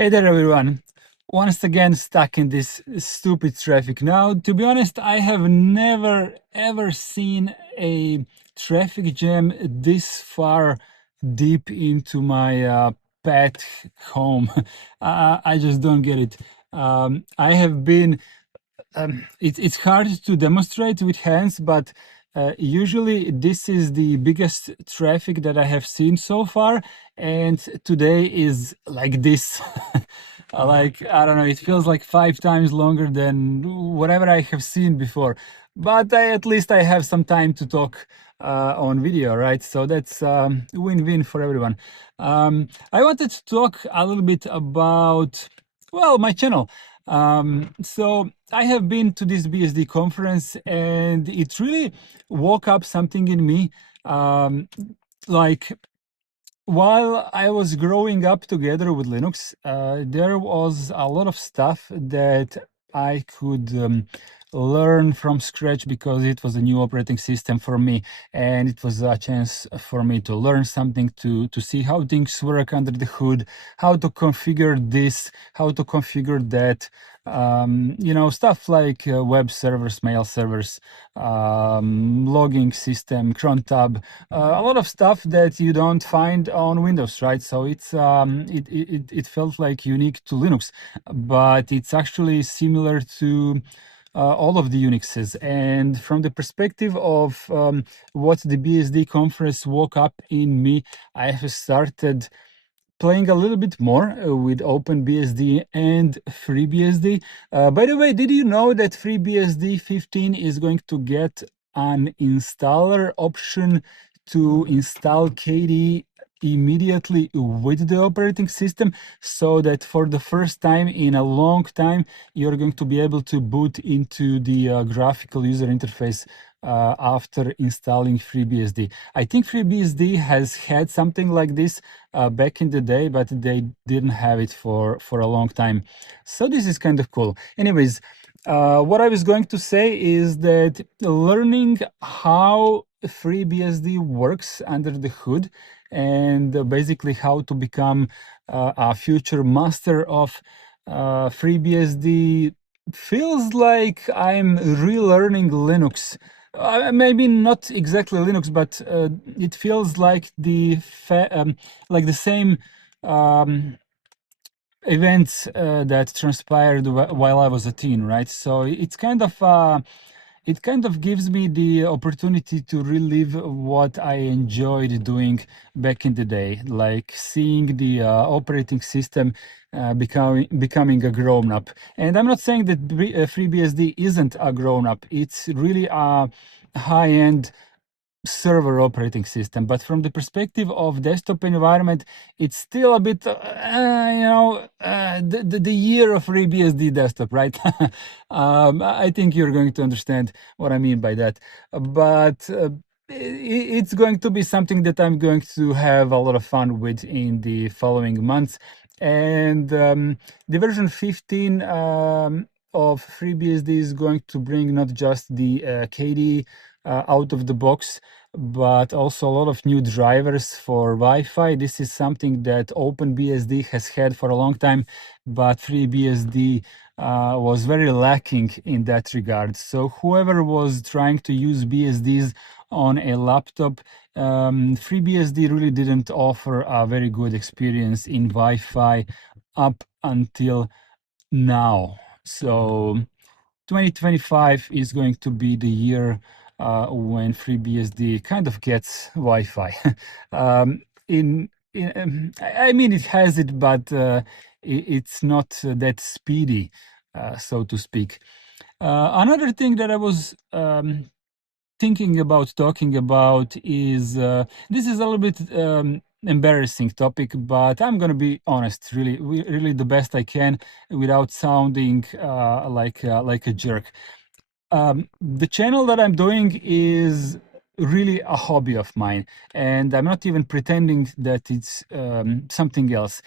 Hey there, everyone. Once again, stuck in this stupid traffic. Now, to be honest, I have never ever seen a traffic jam this far deep into my pet home. I just don't get it. I have been it's hard to demonstrate with hands, but usually this is the biggest traffic that I have seen so far, and today is like this. Like, I don't know, it feels like 5 times longer than whatever I have seen before. But at least I have some time to talk on video, right? So that's win-win for everyone. I wanted to talk a little bit about, well, my channel. So I have been to this BSD conference, and it really woke up something in me. Like, while I was growing up together with Linux, there was a lot of stuff that I could learn from scratch because it was a new operating system for me, and it was a chance for me to learn something, to see how things work under the hood, how to configure this, how to configure that. Stuff like web servers, mail servers, logging system, cron tab, a lot of stuff that you don't find on Windows, right? So it felt like unique to Linux, but it's actually similar to all of the Unixes. And from the perspective of what the BSD conference woke up in me, I have started playing a little bit more with OpenBSD and FreeBSD. By the way, did you know that FreeBSD 15 is going to get an installer option to install KDE immediately with the operating system, so that for the first time in a long time, you're going to be able to boot into the graphical user interface after installing FreeBSD. I think FreeBSD has had something like this back in the day, but they didn't have it for a long time. So this is kind of cool. Anyways, what I was going to say is that learning how FreeBSD works under the hood, and basically how to become a future master of FreeBSD, feels like I'm relearning Linux. Maybe not exactly Linux, but it feels like the same events that transpired while I was a teen, right? So it kind of gives me the opportunity to relive what I enjoyed doing back in the day, like seeing the operating system becoming a grown-up. And I'm not saying that FreeBSD isn't a grown-up. It's really a high-end server operating system, but from the perspective of desktop environment, it's still a bit the year of FreeBSD desktop, right? I think you're going to understand what I mean by that, but it's going to be something that I'm going to have a lot of fun with in the following months. And the version 15 of FreeBSD is going to bring not just the KDE out of the box, but also a lot of new drivers for Wi-Fi. This is something that OpenBSD has had for a long time, but FreeBSD was very lacking in that regard. So whoever was trying to use BSDs on a laptop, FreeBSD really didn't offer a very good experience in Wi-Fi up until now. So 2025 is going to be the year when FreeBSD kind of gets Wi-Fi. I mean, it has it, but it's not that speedy, so to speak. Another thing that I was thinking about talking about is this is a little bit embarrassing topic, but I'm gonna be honest, really the best I can without sounding like a jerk. The channel that I'm doing is really a hobby of mine, and I'm not even pretending that it's something else.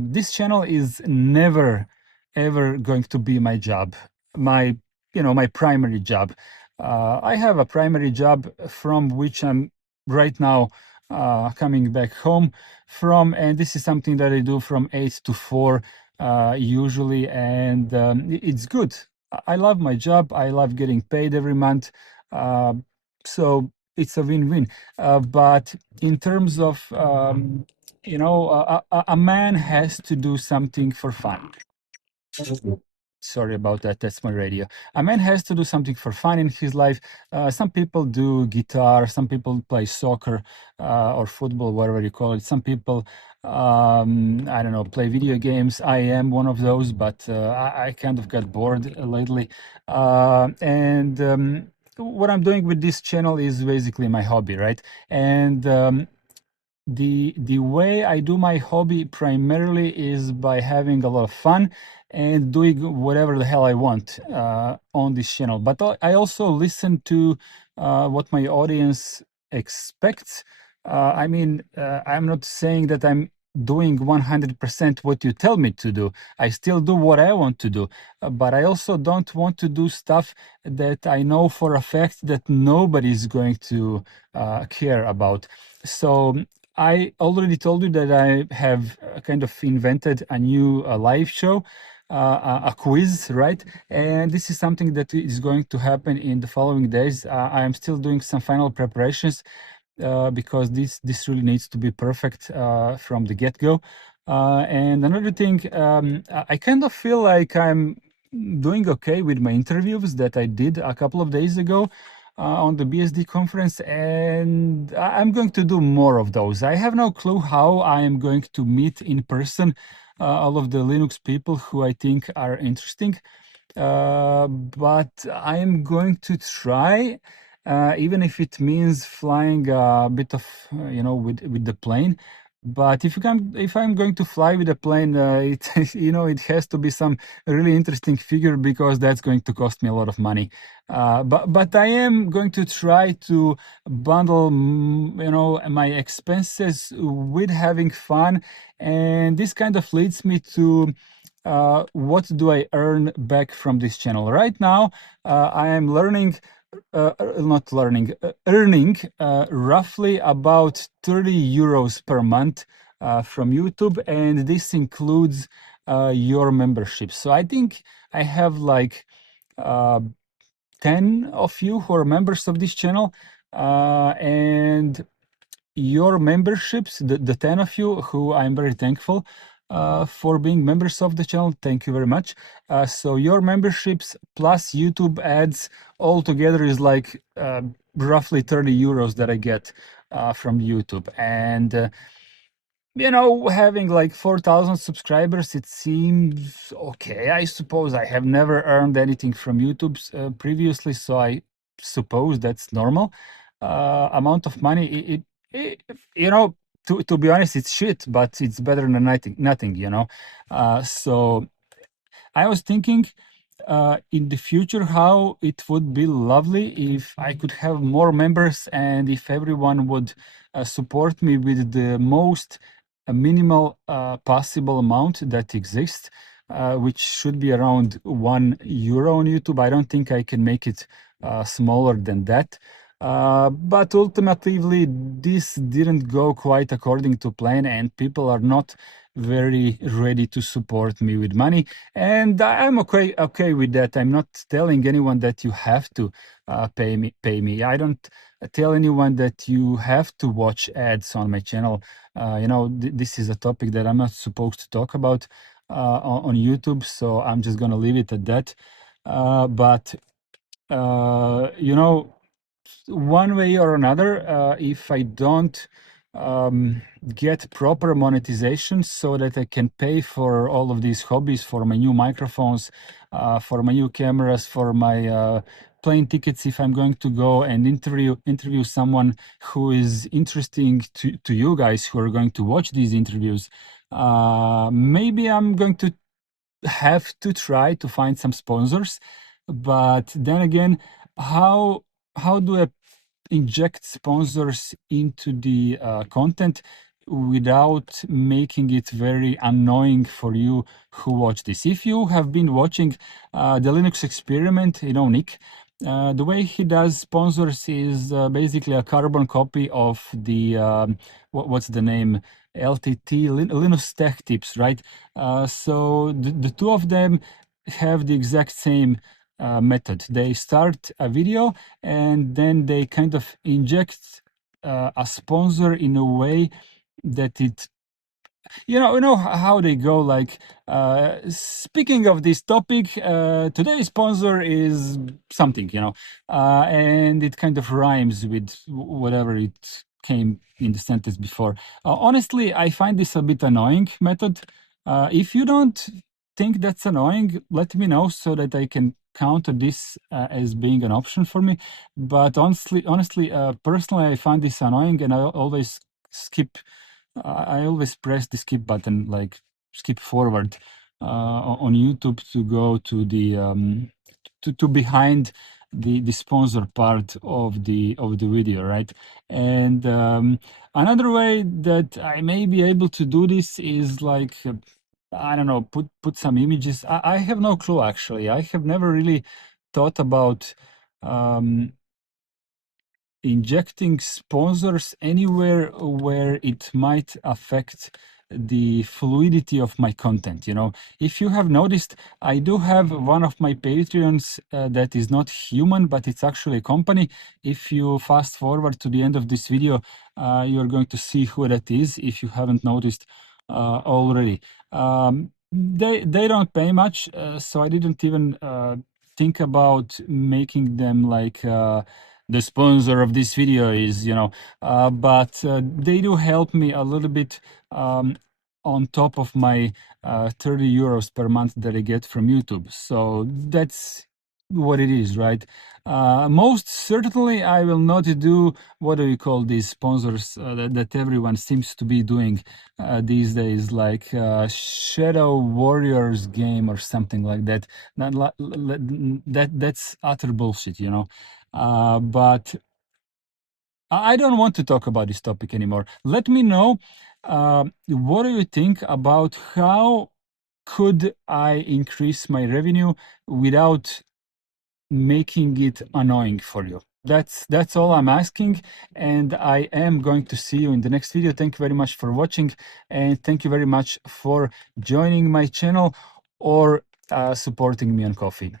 This channel is never ever going to be my job, my my primary job. I have a primary job from which I'm right now coming back home from, and this is something that I do from 8 to 4 usually, and it's good. I love my job. I love getting paid every month. Uh, so it's a win-win. But in terms of, a man has to do something for fun. Sorry about that. That's my radio. A man has to do something for fun in his life. Some people do guitar. Some people play soccer or football, whatever you call it. Some people, I don't know, play video games. I am one of those, but I kind of got bored lately. And what I'm doing with this channel is basically my hobby, right? And the way I do my hobby primarily is by having a lot of fun and doing whatever the hell I want on this channel. But I also listen to what my audience expects. I'm not saying that I'm doing 100% what you tell me to do. I still do what I want to do, but I also don't want to do stuff that I know for a fact that nobody's going to care about. So I already told you that I have kind of invented a new live show, a quiz, right? And this is something that is going to happen in the following days. I am still doing some final preparations because this really needs to be perfect from the get-go. And another thing, I kind of feel like I'm doing okay with my interviews that I did a couple of days ago on the BSD conference, and I'm going to do more of those. I have no clue how I am going to meet in person all of the Linux people who I think are interesting, but I am going to try, even if it means flying a bit of, with the plane. But if I'm going to fly with a plane, it it has to be some really interesting figure because that's going to cost me a lot of money. But I am going to try to bundle, my expenses with having fun, and this kind of leads me to what do I earn back from this channel. Right now, I am not learning, earning roughly about 30 euros per month from YouTube, and this includes your membership. So I think I have like 10 of you who are members of this channel, and your memberships, the 10 of you who I'm very thankful for being members of the channel. Thank you very much. So your memberships plus YouTube ads all together is like roughly 30 euros that I get from YouTube. And having like 4,000 subscribers, it seems okay. I suppose I have never earned anything from YouTube previously, so I suppose that's normal amount of money. To be honest, it's shit, but it's better than nothing. So I was thinking in the future how it would be lovely if I could have more members and if everyone would support me with the most minimal possible amount that exists, which should be around €1 on YouTube. I don't think I can make it smaller than that. But ultimately, this didn't go quite according to plan, and people are not very ready to support me with money, and I'm okay with that. I'm not telling anyone that you have to pay me. I don't tell anyone that you have to watch ads on my channel. This is a topic that I'm not supposed to talk about on YouTube, so I'm just gonna leave it at that. But one way or another, if I don't get proper monetization so that I can pay for all of these hobbies, for my new microphones, for my new cameras, for my plane tickets, if I'm going to go and interview someone who is interesting to you guys who are going to watch these interviews, maybe I'm going to have to try to find some sponsors. But then again, how do I inject sponsors into the content without making it very annoying for you who watch this? If you have been watching the Linux experiment, Nick, The way he does sponsors is basically a carbon copy of the what's the name, LTT, Linux Tech Tips, right? So the two of them have the exact same method. They start a video and then they kind of inject a sponsor in a way that it, you know how they go. Like, speaking of this topic, today's sponsor is something, and it kind of rhymes with whatever it came in the sentence before. Honestly, I find this a bit annoying method. If you don't think that's annoying, let me know so that I can counter this as being an option for me. But honestly, personally, I find this annoying, and I always skip. I always press the skip button, like skip forward on YouTube to go to the to behind the sponsor part of the video, right? And another way that I may be able to do this is like, I don't know, put some images. I have no clue, actually. I have never really thought about injecting sponsors anywhere where it might affect the fluidity of my content. If you have noticed, I do have one of my Patreons that is not human, but it's actually a company. If you fast forward to the end of this video, you're going to see who that is if you haven't noticed already. They don't pay much, so I didn't even think about making them like the sponsor of this video is, but they do help me a little bit on top of my 30 euros per month that I get from YouTube. So that's what it is, right? Most certainly, I will not do, what do you call these sponsors that everyone seems to be doing these days, like Shadow Warriors game or something like that. That's utter bullshit, but I don't want to talk about this topic anymore. Let me know, what do you think about how could I increase my revenue without making it annoying for you? That's all I'm asking, and I am going to see you in the next video. Thank you very much for watching, and thank you very much for joining my channel or supporting me on Coffee.